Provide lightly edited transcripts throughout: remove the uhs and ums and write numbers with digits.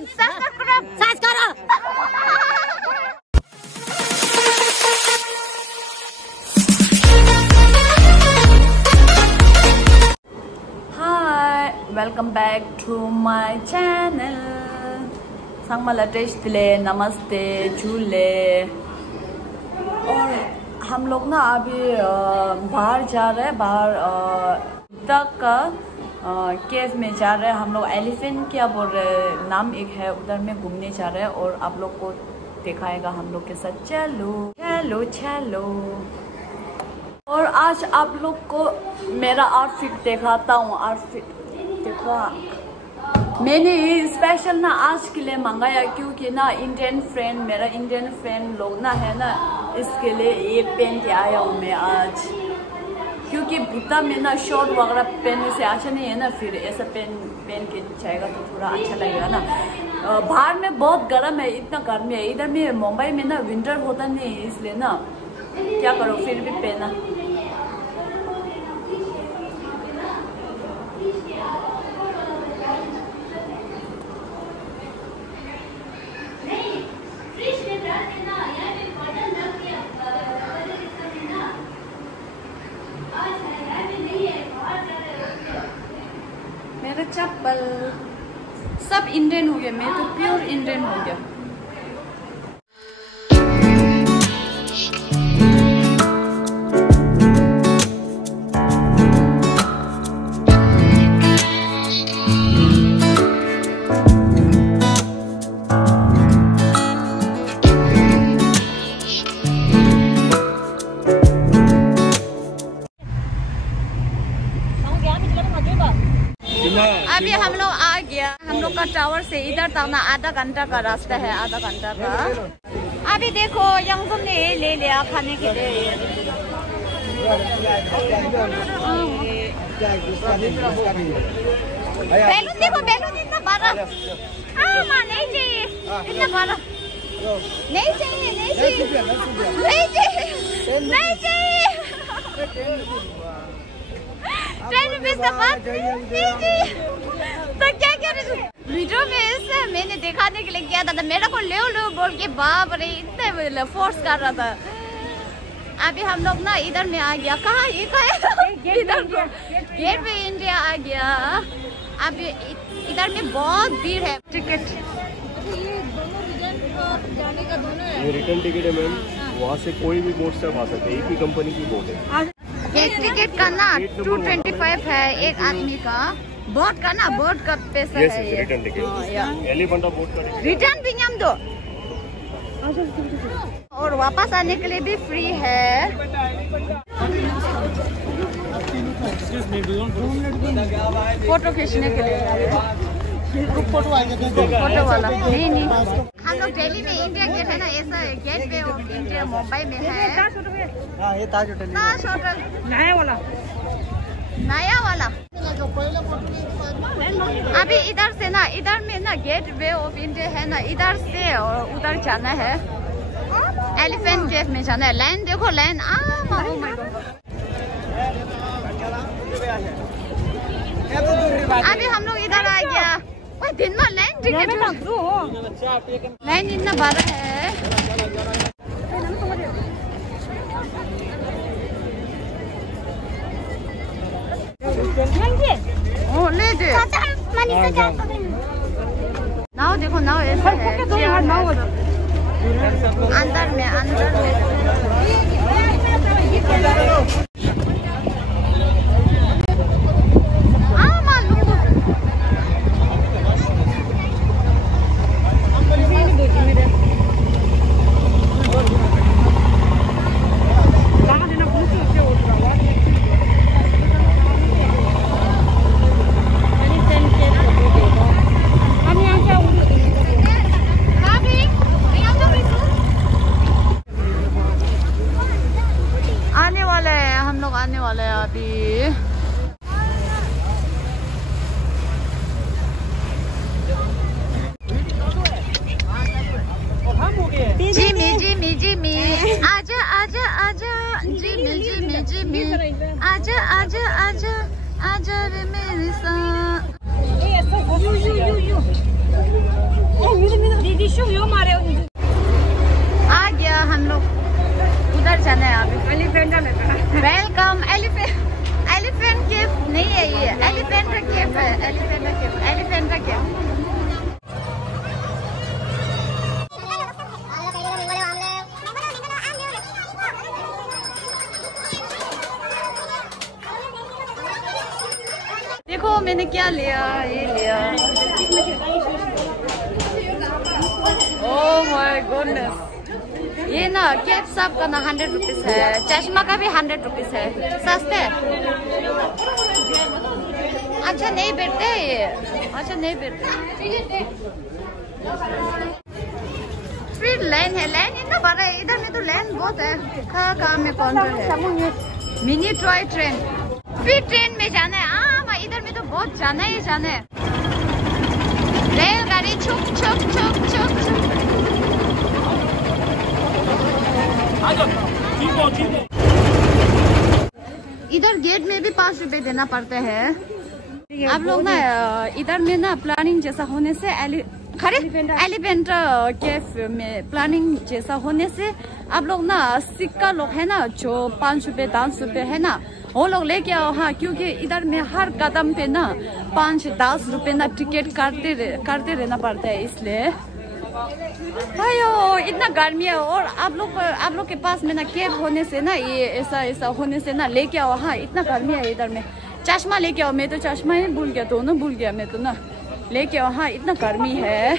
Subscribe करो। Hi, welcome back to my channel. संगमलटेशले नमस्ते झूले। और हम लोग ना अभी बाहर जा रहे हैं, बाहर तक का केव में जा रहे हैं हम लोग। एलिफेंट क्या बोल रहे हैं नाम एक है, उधर में घूमने जा रहे हैं और आप लोग को दिखाएगा हम लोग के साथ। चलो चलो चलो। और आज आप लोग को मेरा आउटफिट दिखाता हूँ। आउटफिट देखो, मैंने ये स्पेशल ना आज के लिए मंगाया क्योंकि ना मेरा इंडियन फ्रेंड लोग ना है ना, इसके लिए ये पहन के आया हूँ मैं आज। क्योंकि भूता में ना शॉर्ट वगैरह पहनने से अच्छा नहीं है ना, फिर ऐसा पहन के जाएगा तो थोड़ा अच्छा लगेगा ना। बाहर में बहुत गर्म है, इतना गर्मी है। इधर में मुंबई में ना विंटर होता नहीं है, इसलिए ना क्या करो फिर भी पहना। मेरा चप्पल सब इंडियन हो गया, मैं तो प्योर इंडियन हो गया। अभी हम लोग आ गया। हम लोग का टावर से इधर तक ना आधा घंटा का रास्ता है, आधा घंटा का। अभी देखो यंगजम ने ले लिया खाने के लिए। बैलून देखो, बैलून इतना बड़ा। माँ नहीं चाहिए, इतना बड़ा नहीं चाहिए, नहीं चाहिए, नहीं चाहिए, नहीं चाहिए। 10 रुपीज का बात नहीं चाहिए। तो क्या क्या वीडियो में इससे मैंने दिखाने के लिए किया था, मेरे को ले लो बोल के बाप रे इतने फोर्स कर रहा था। अभी हम लोग ना इधर में आ गया। कहाँ ये इधर गेट पे इंडिया आ गया। अभी इधर में बहुत भीड़ है। टिकट ये रिटर्न टिकट है मैम, वहाँ से कोई भी बोट से आप आ सकते हैं, एक ही कंपनी की बोट है। एक टिकट का ना 225 है एक आदमी का। बोट का ना, बोट का पैसा है। रिटर्न टिकट एलिफेंटा बोट का रिटर्न भी हम दो और वापस आने के लिए भी फ्री है। फोटो खींचने के लिए फोटो वाला नहीं। हम लोग दिल्ली में इंडिया गेट है ना, ऐसा गेट पे ऑफ इंडिया मुंबई में है। ये ताज होटल नया वाला। अभी इधर से ना, इधर में ना गेट वे ऑफ इंडिया है ना, इधर से और उधर जाना है। एलिफेंट केव में जाना है। लाइन देखो, लाइन अभी हम लोग इधर आ गया। दिन में लाइन टिकट लाइन इतना बड़ा है। ओ ले दे नाव देखो, नाव ऐसा है। अंदर में आने वाला है अभी। जिमी आजा आजा आजा जिमी आजा आजा आजा आजा रे मेरे साथ। मैंने क्या लिया, ये लिया। ओह माय गॉडनेस, ये ना कैप सब का ना 100 रुपीज है, चश्मा का भी 100 रुपीज है, सस्ते। अच्छा नहीं बैठते ये, अच्छा नहीं बैठते। फिर लाइन है, लाइन इतना बड़ा है इधर में, तो लाइन बहुत है। कहाँ में काउंटर है। मिनी टॉय ट्रेन, फिर ट्रेन में जाना है। इधर में तो बहुत जाना ही जाना है। रेलगाड़ी छुक छुक छुक छुक छुक। इधर गेट में भी 5 रुपए देना पड़ता है। आप लोग ना इधर में ना प्लानिंग जैसा होने से एलिफेंट केफ में प्लानिंग जैसा होने से आप लोग ना सिक्का लोग है ना, जो 5 रुपए 10 रुपए है ना, वो लोग लेके आओ। हाँ, क्योंकि इधर में हर कदम पे ना 5-10 रुपए ना टिकट काटते रहना पड़ता है, इसलिए। अयो इतना गर्मी है। और आप लोग के पास में ना कैब होने से ना, ये ऐसा होने से ना लेके आओ। हाँ, इतना गर्मी है इधर में। चश्मा लेके आओ, मैं तो चश्मा ही भूल गया, दोनों भूल गया मैं तो ना, लेके आओ। हाँ, इतना गर्मी है।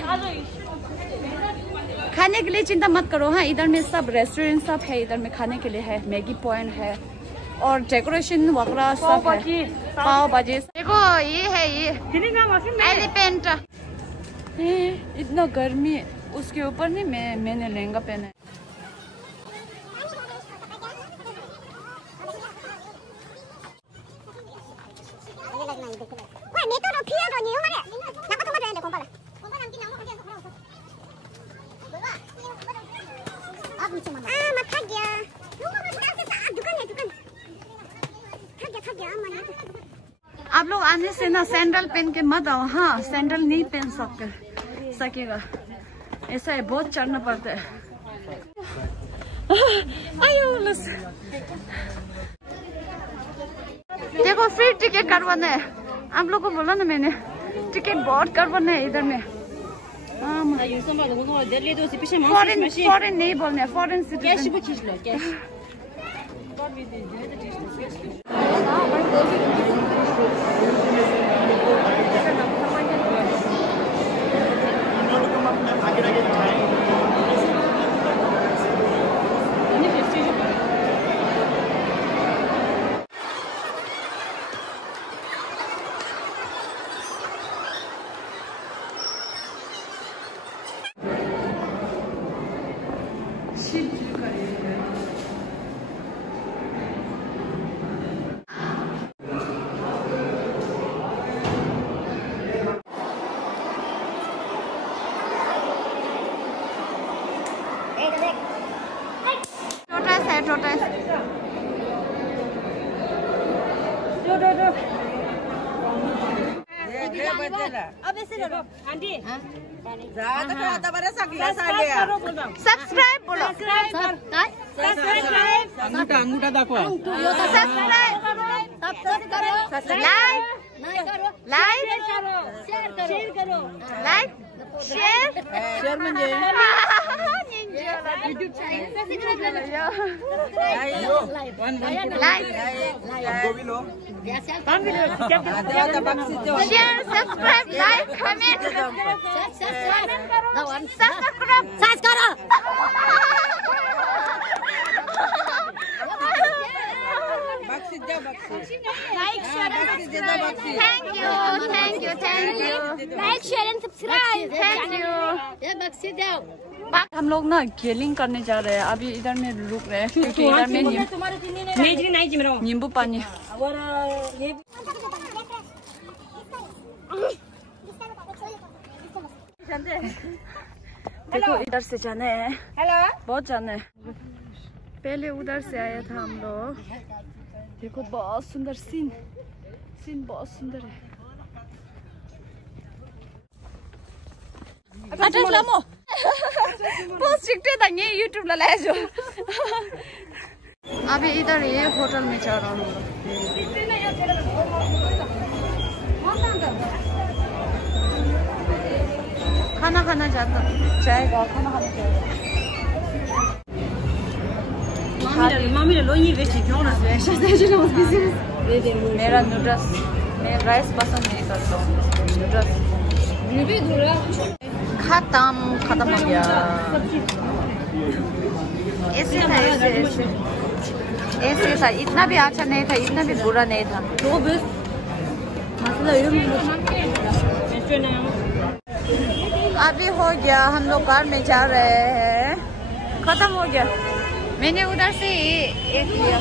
खाने के लिए चिंता मत करो। हाँ, इधर में सब रेस्टोरेंट सब है, इधर में खाने के लिए है, मैगी पॉइंट है और डेकोरेशन वगैरह सब है। पाव भाजी देखो, ये है ये एलिफेंट। इतना गर्मी है, उसके ऊपर नहीं मैंने लहंगा पहना है। आप लोग आने से ना सैंडल पहन के मत आओ। हाँ, सैंडल नहीं पहन सकेगा, ऐसा है, बहुत चढ़ना पड़ता है। देखो फ्री टिकट करवाना है। आप लोग को बोला ना मैंने, टिकट बहुत करवाना है इधर में। फॉरेन नहीं बोलना है, फॉरेन सिटीजन। अब ऐसे करो आंटी, सब्सक्राइब बोलो, अंगूठा दाखवा, शेअर म्हणजे like share and subscribe. Thank you. हम लोग ना गेलिंग करने जा रहे हैं, अभी इधर में रुक रहे हैं क्योंकि इधर में नींबू पानी। देखो इधर से जाना है, बहुत जाना है। पहले उधर से आया था हम लोग। देखो बहुत सुंदर सीन बहुत सुंदर है। यूट्यूब लाया जो। अभी इधर ये होटल में जा रहा हूँ। खाना खाना जाएगा, खाना खाना जाएगा। मेरा नूडल्स मैं राइस पसंद नहीं करता हूँ, नूडल्स। खत्म हो गया। ऐसे था, ऐसे था। इतना भी अच्छा नहीं था, इतना भी बुरा नहीं था। अभी हो गया, हम लोग कार में जा रहे हैं। खत्म हो गया। मैंने उधर से एक लिया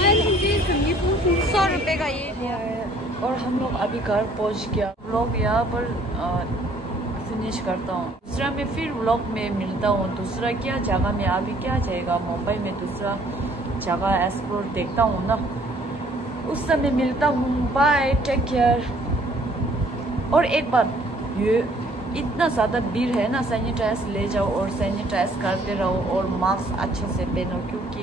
100 रुपए का ये लिया है, और हम लोग अभी घर पहुंच गया। व्लॉग यहाँ पर फिनिश करता हूँ। दूसरा में फिर व्लॉग में मिलता हूँ। दूसरा क्या जगह में अभी क्या जाएगा, मुंबई में दूसरा जगह एक्सप्लोर देखता हूँ ना, उस समय मिलता हूँ। Bye, take care. और एक बात, ये इतना ज़्यादा भीड़ है ना, सैनिटाइज ले जाओ और सैनिटाइज करते रहो और मास्क अच्छे से पहनो, क्योंकि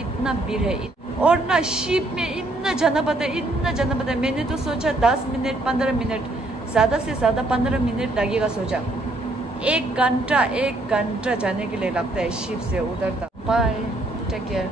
इतना भीड़ है। और ना शिप में इतना जाना पड़ता है, मैंने तो सोचा 10 मिनट 15 मिनट, ज़्यादा से ज़्यादा 15 मिनट लगेगा सोचा। 1 घंटा जाने के लिए लगता है शिप से उधर तक। Bye, take care.